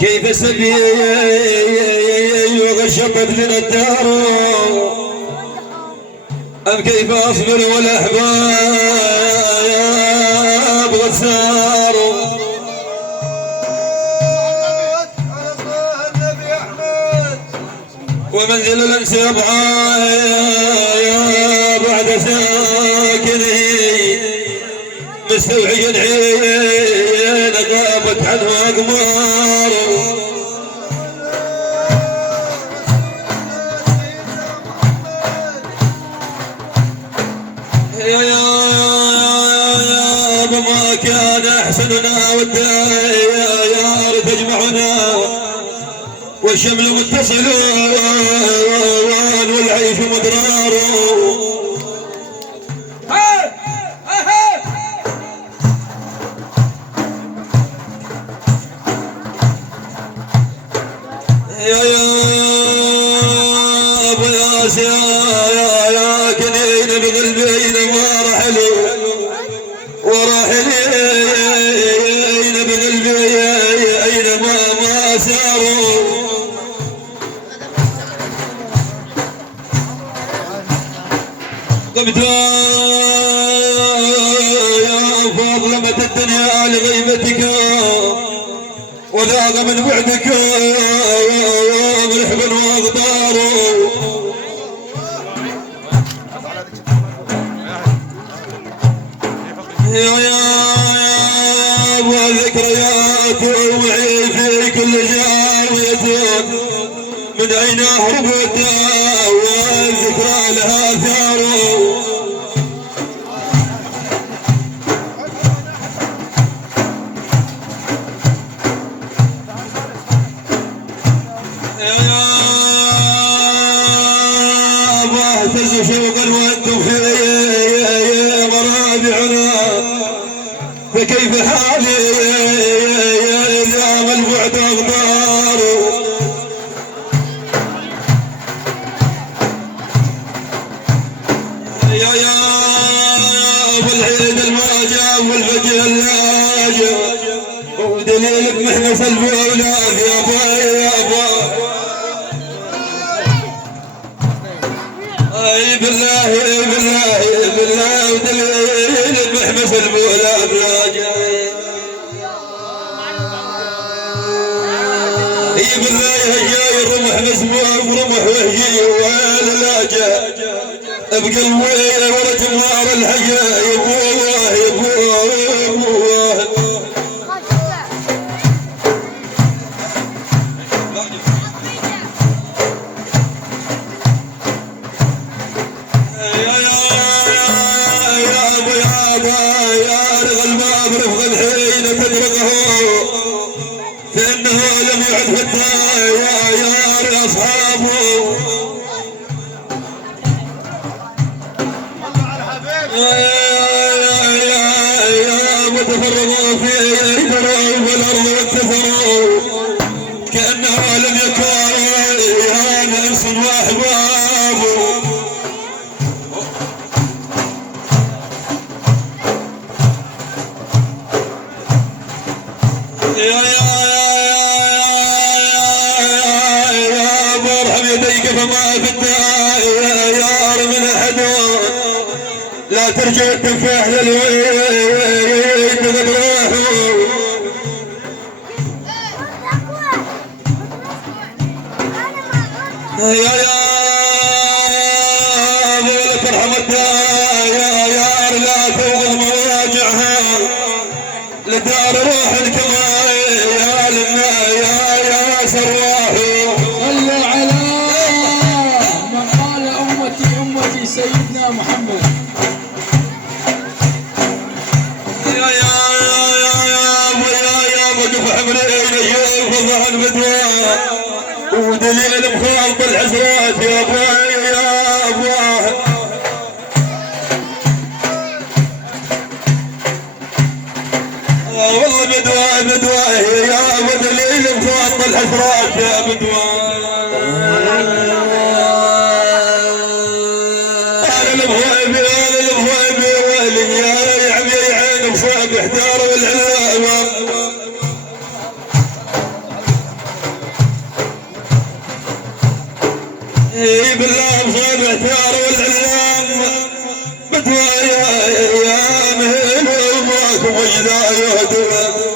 كيف سبي وغشطت لنا الدار أم كيف أصبر والأحباب غسار ومنزل الأمس يبعى بعد ساكنه مستوحي العين غابت عنه أقمار يا ما كان أحسننا والديار تجمعنا والشمل متصل والعيش مضرار يا ابو ياس يا كنين بقلبين ما رحلوا وراحلين بقلبي اينما ما ساروا قبت يا فاضلمة الدنيا لغيبتك وذاق من بعدك مرحبا واغدار يا ابو الذكريات ومعي في كل جاوية من اين اهربت والذكرى لها ثار شوقا وانتم في مرابعنا فكيف حالي يا البعد اغدار يا ابو العيد الماجا والفجر اللاجا ودليلك محنس البولاد يا ابا اي بالله ودليل محمس البولاد راجع اي بالله جاي الرمح مسموع ورمح وهجي ولا لاجا بقلبي ورا جمار الحياه يا ابوه فإنه لم يعد يا أصحابه يا متفرغوا في الدروب والأرض والتفروا كأنه لم يكن يا ناس وأحبابه يا مرحب يديك فما في الديار من احد لا ترجع تنفح للويد قد راحوا يا ولك ارحمتها يا لا توقظ مواجعها لدار روح الكمال يا سرواه صلوا على من قال أمتي سيدنا محمد يا وقف حمرين يفضح البدوى ودليل مخالط الحسرات يا ابواه والله بدواه يا ودليل مخالط الحسرات يا بدواه انا المغيب ويلي يا عمي عين مصاب احتار والعلامه اي بالله بصيب احتار والعلام بدوايا يا مهل وماكم وجدا يهدوا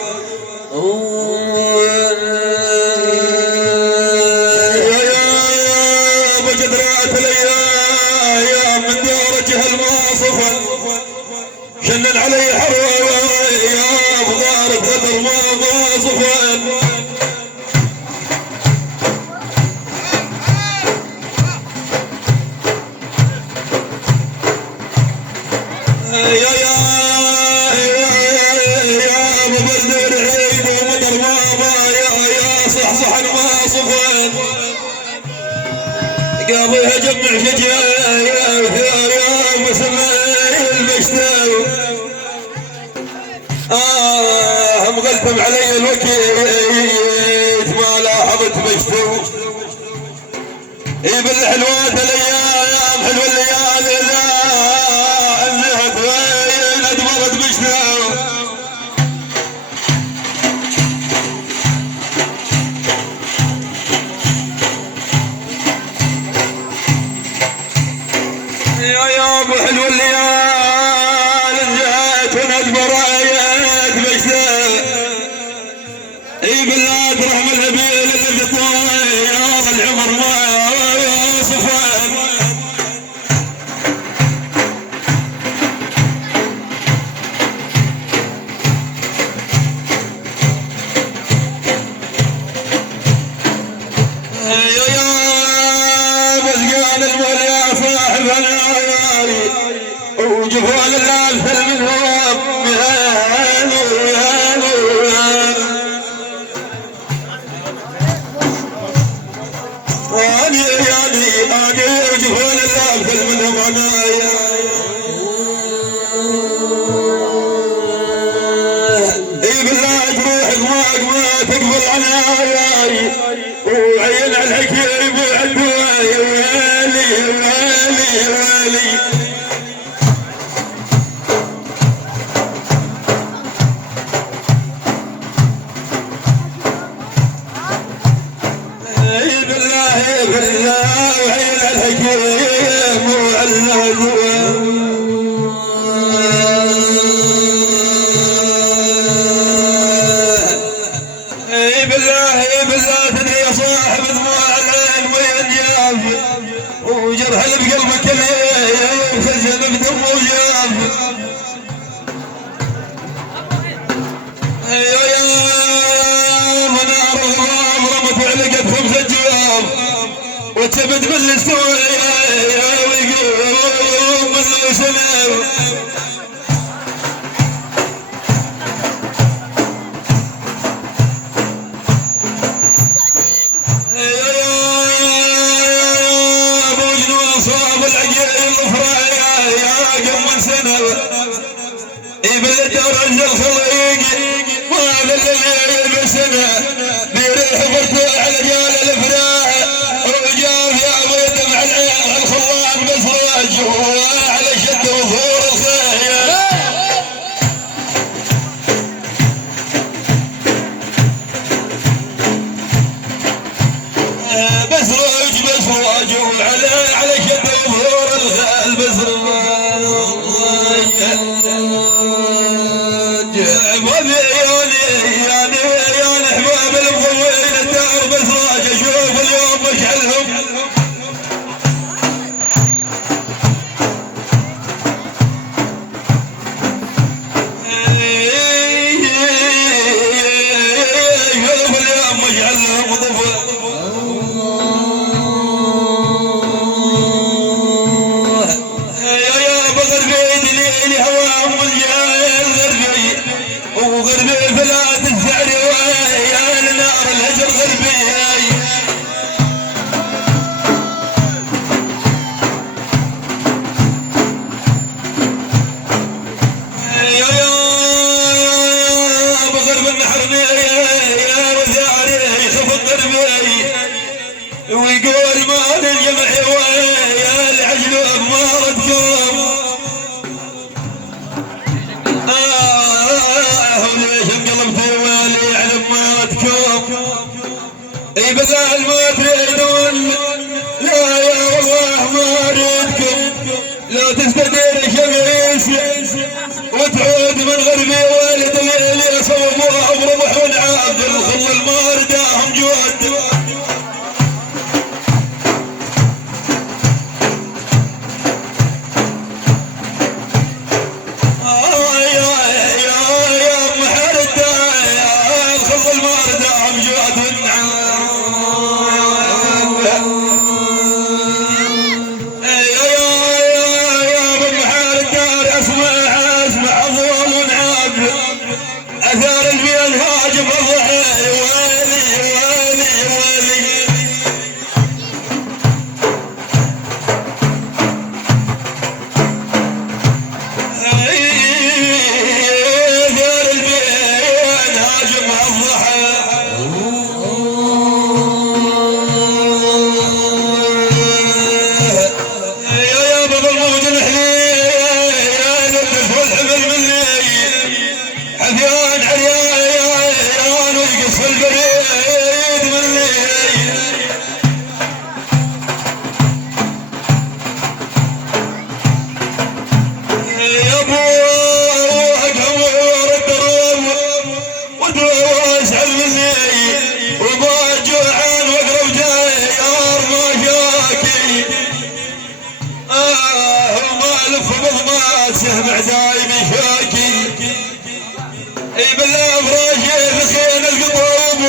شنن علي حروة يا بغارة غدر ما صفن يا ابو بلد عيد ومطر ما يا صح ما صفن قاضيها جمع شجاع يا مسمى المشتاق مغلتم علي الوكيت ما لاحظت مشتو بالحلوات الايام حلوه الليالي اذا انزهت وين ادمرت مشتو يا ابو حلو الليالي انزهت وندبر اي بالله ترحم الهبيل اللي يا العمر ما صفان يا مسقان المول يا صاحب العيالي وجفون الامثل منهم وجفون الامثل منهم عنايا اي بالله جروحك ما تقبل عناياي وعين على الحكيم وعالدواي ويلي بالله وعين الحكيم وعالدواي بالله تدري يا صاحب دموع العين وين جاف وجرح اللي بقلبك اليوم خزن بدم وجاف يا منار الغرام رمت علقت 5 جواب وتبد بالاستوى ويقوم من سنه صاب العجيل الفرايا يا قم سنه يبلد رجل الخليق ما لليل بسنه بريح برتوع على رجال الفراح وجاف يا ابو يدمع العين الخلاق بسراج على شد وظهور الخيل بسراج على شد وظهور الخيل بسراج يا احباب المغوين الدار بسراج اشوف اليوم مشعلهم وغربي فلات الزعر ويا نار الهجر غربي يا بغرب النحر يا وزاري يخف قربي ويقول ما الجمع ويا العجل بمارتكم اي بدل ما تريدون لا يا والله ما اريدكم لا تستدير شمس وتعود من غربي والد اللي صوبوها بربح ونعاد الخل المارداهم جود أثار البيان هاجم الضحي ويلي ويلي ويلي أثار البيان هاجم الضحي يا بابا الموج الحليل يا نبت والحمل مني حفيان عريان ويقص البريد مني يا ابو روحك ورا الدروب واسعد مني وما جوعان واقرب جايار ما شاكي وما لف بضمات سهم عدايم شاكي اي بالله فراشي في خيل القطوب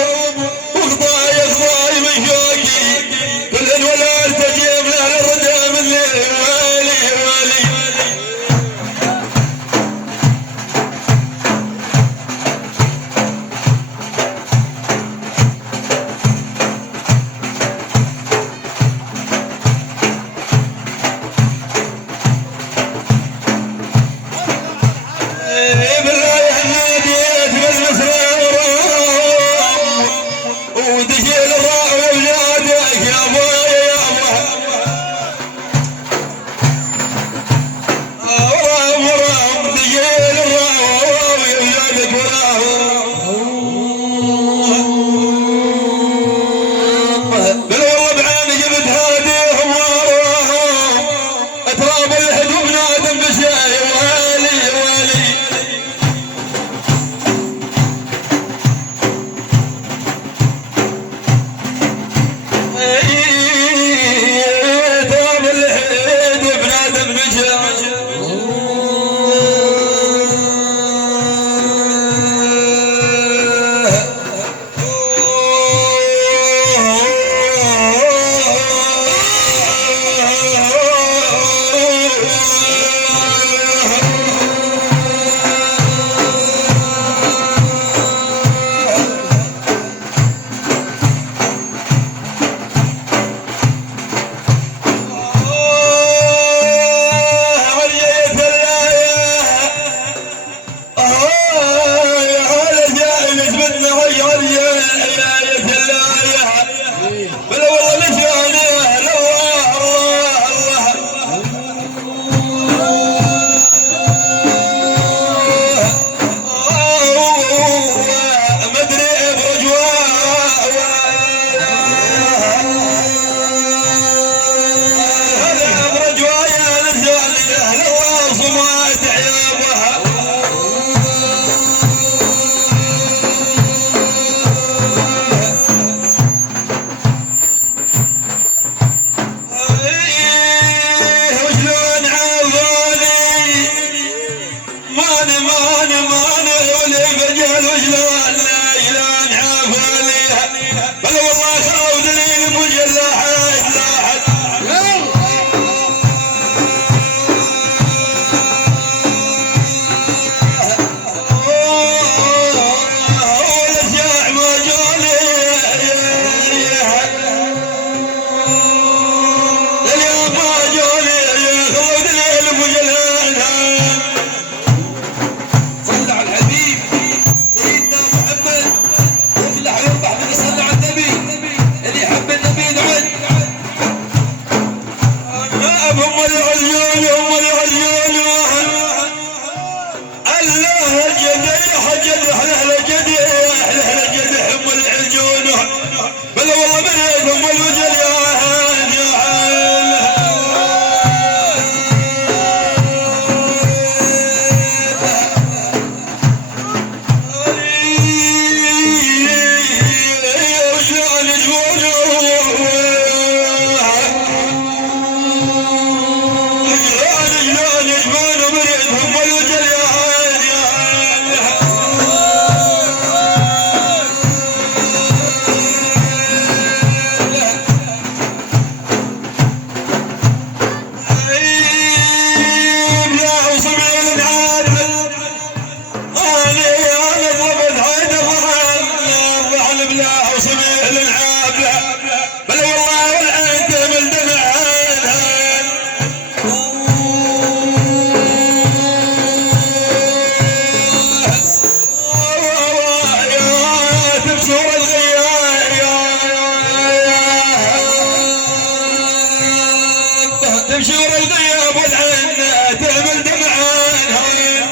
تمشي ورا الغياب والعين